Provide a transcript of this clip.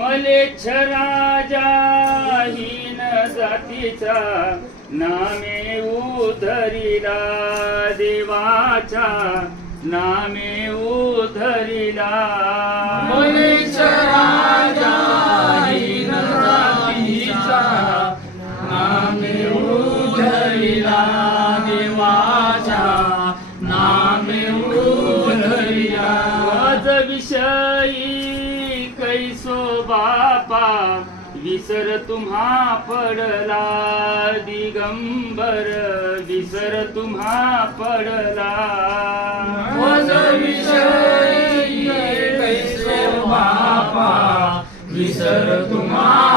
मलेच्छ राजा हीन जातीचा नामे उधरिला देवाच्या नामे उधरिला मलेच्छ राजा हीन जातीचा नामे उधरिला देवाच्या नामे उधरिला वज विषयी कैसो बापा विसर तुम्हा पडला दिगंबर विसर तुम्हा पडला वज विषयी कैसो बापा विसर तुम्हा